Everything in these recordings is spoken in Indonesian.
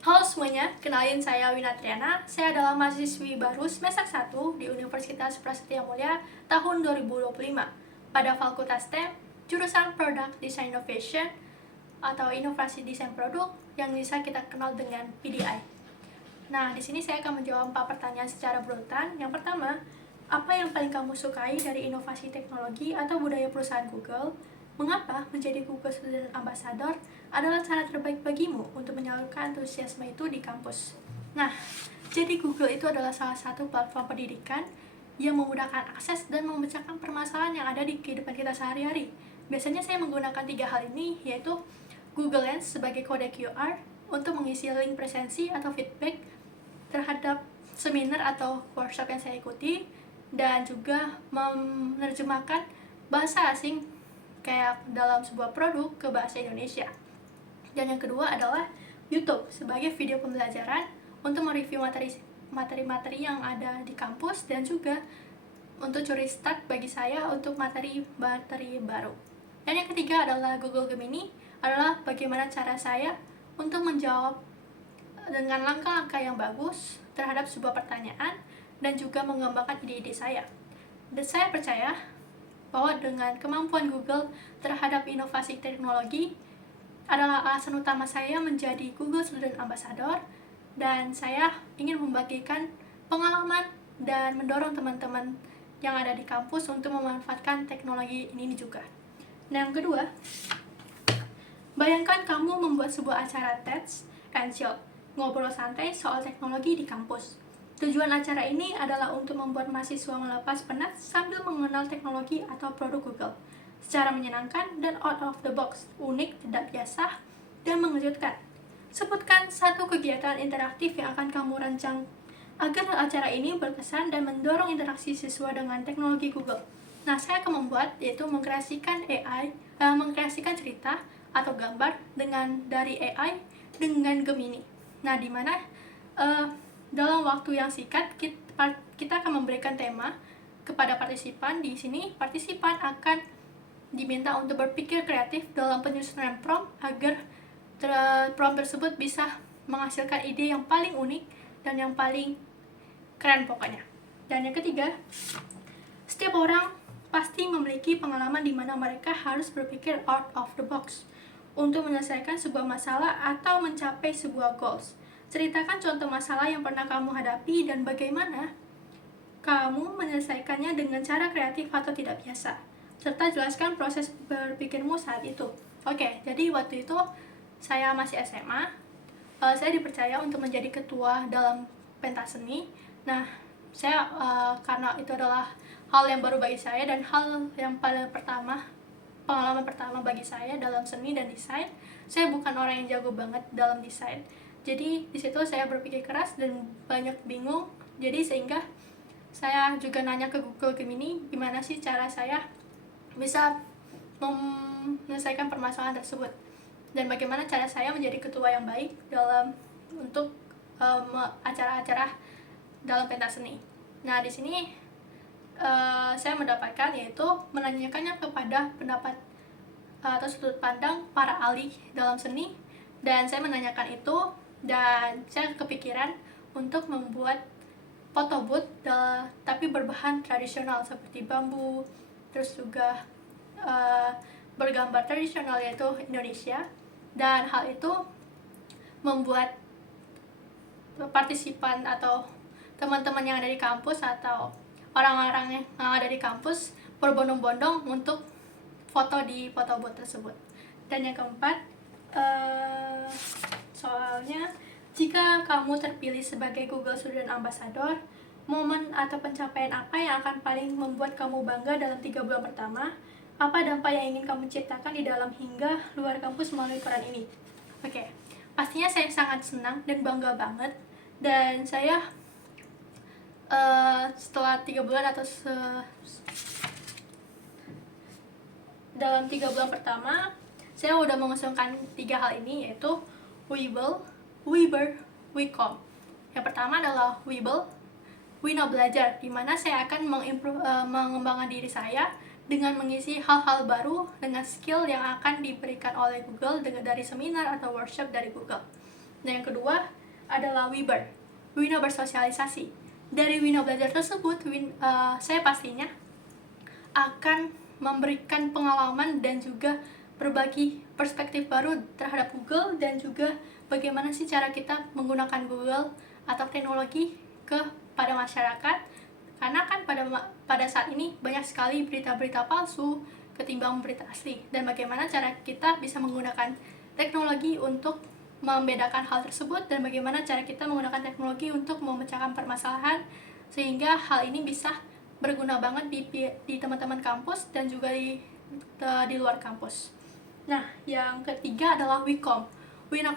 Halo semuanya, kenalin saya Winatriana. Saya adalah mahasiswi baru semester 1 di Universitas Prasetya Mulia tahun 2025 pada Fakultas STEM, jurusan Product Design Innovation atau Inovasi Desain Produk yang bisa kita kenal dengan PDI. Nah, di sini saya akan menjawab 4 pertanyaan secara berurutan. Yang pertama, apa yang paling kamu sukai dari inovasi teknologi atau budaya perusahaan Google? Mengapa menjadi Google Student Ambassador adalah cara terbaik bagimu untuk menyalurkan antusiasme itu di kampus? Nah, jadi Google itu adalah salah satu platform pendidikan yang memudahkan akses dan memecahkan permasalahan yang ada di kehidupan kita sehari-hari. Biasanya saya menggunakan 3 hal ini, yaitu Google Lens sebagai kode QR untuk mengisi link presensi atau feedback terhadap seminar atau workshop yang saya ikuti, dan juga menerjemahkan bahasa asing kayak dalam sebuah produk ke bahasa Indonesia. Dan yang kedua adalah YouTube sebagai video pembelajaran untuk mereview materi-materi yang ada di kampus, dan juga untuk curi start bagi saya untuk materi-materi baru. Dan yang ketiga adalah Google Gemini, adalah bagaimana cara saya untuk menjawab dengan langkah-langkah yang bagus terhadap sebuah pertanyaan dan juga mengembangkan ide-ide saya. Dan saya percaya bahwa dengan kemampuan Google terhadap inovasi teknologi adalah alasan utama saya menjadi Google Student Ambassador, dan saya ingin membagikan pengalaman dan mendorong teman-teman yang ada di kampus untuk memanfaatkan teknologi ini juga. Nah, yang kedua, bayangkan kamu membuat sebuah acara TED and Chill, ngobrol santai soal teknologi di kampus. Tujuan acara ini adalah untuk membuat mahasiswa melepas penat sambil mengenal teknologi atau produk Google secara menyenangkan dan out of the box, unik, tidak biasa, dan mengejutkan. Sebutkan satu kegiatan interaktif yang akan kamu rancang agar acara ini berkesan dan mendorong interaksi siswa dengan teknologi Google. Nah, saya akan membuat, yaitu mengkreasikan mengkreasikan cerita atau gambar dari AI dengan Gemini. Nah, di mana dalam waktu yang singkat kita akan memberikan tema kepada partisipan. Di sini partisipan akan diminta untuk berpikir kreatif dalam penyusunan prompt agar prompt tersebut bisa menghasilkan ide yang paling unik dan yang paling keren pokoknya. Dan yang ketiga, setiap orang pasti memiliki pengalaman di mana mereka harus berpikir out of the box untuk menyelesaikan sebuah masalah atau mencapai sebuah goals. Ceritakan contoh masalah yang pernah kamu hadapi dan bagaimana kamu menyelesaikannya dengan cara kreatif atau tidak biasa, serta jelaskan proses berpikirmu saat itu. Oke, jadi waktu itu saya masih SMA, saya dipercaya untuk menjadi ketua dalam pentas seni. Nah, saya karena itu adalah hal yang baru bagi saya dan hal yang pengalaman pertama bagi saya dalam seni dan desain. Saya bukan orang yang jago banget dalam desain. Jadi di situ saya berpikir keras dan banyak bingung. Jadi sehingga saya juga nanya ke Google Gemini gimana sih cara saya bisa menyelesaikan permasalahan tersebut, dan bagaimana cara saya menjadi ketua yang baik untuk acara-acara dalam pentas seni. Nah, di sini saya mendapatkan, yaitu menanyakannya kepada pendapat atau sudut pandang para ahli dalam seni, dan saya menanyakan itu, dan saya kepikiran untuk membuat photo booth tapi berbahan tradisional seperti bambu, terus juga bergambar tradisional yaitu Indonesia. Dan hal itu membuat partisipan atau teman-teman yang ada di kampus atau orang-orang yang ada di kampus berbondong-bondong untuk foto di photo booth tersebut. Dan yang keempat, soalnya jika kamu terpilih sebagai Google Student Ambassador, momen atau pencapaian apa yang akan paling membuat kamu bangga dalam 3 bulan pertama? Apa dampak yang ingin kamu ciptakan di dalam hingga luar kampus melalui peran ini? Oke, pastinya saya sangat senang dan bangga banget. Dan saya setelah 3 bulan atau dalam 3 bulan pertama, saya udah mengusungkan 3 hal ini, yaitu Weeble, Weber, Wecom. Yang pertama adalah Weeble, Wino Belajar, di mana saya akan mengembangkan diri saya dengan mengisi hal-hal baru dengan skill yang akan diberikan oleh Google dari seminar atau workshop dari Google. Dan yang kedua adalah Weber, Wino bersosialisasi. Dari Wino belajar tersebut, saya pastinya akan memberikan pengalaman dan juga berbagi perspektif baru terhadap Google, dan juga bagaimana sih cara kita menggunakan Google atau teknologi kepada masyarakat. Karena kan pada saat ini banyak sekali berita-berita palsu ketimbang berita asli, dan bagaimana cara kita bisa menggunakan teknologi untuk membedakan hal tersebut, dan bagaimana cara kita menggunakan teknologi untuk memecahkan permasalahan sehingga hal ini bisa berguna banget di teman-teman kampus dan juga di luar kampus. Nah, yang ketiga adalah WICOM, Wina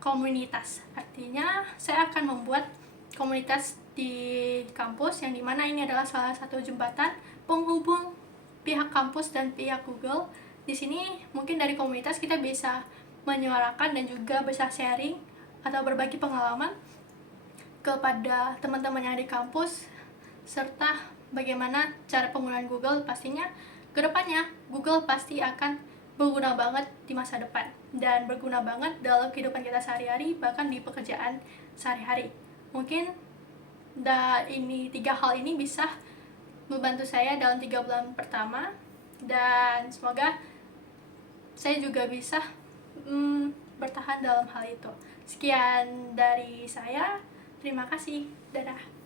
Komunitas. Artinya, saya akan membuat komunitas di kampus yang dimana ini adalah salah satu jembatan penghubung pihak kampus dan pihak Google. Di sini mungkin dari komunitas kita bisa menyuarakan dan juga bisa sharing atau berbagi pengalaman kepada teman-teman yang di kampus, serta bagaimana cara penggunaan Google. Pastinya kedepannya Google pasti akan berguna banget di masa depan dan berguna banget dalam kehidupan kita sehari-hari, bahkan di pekerjaan sehari-hari. Mungkin tiga hal ini bisa membantu saya dalam 3 bulan pertama, dan semoga saya juga bisa bertahan dalam hal itu. Sekian dari saya, terima kasih, dadah.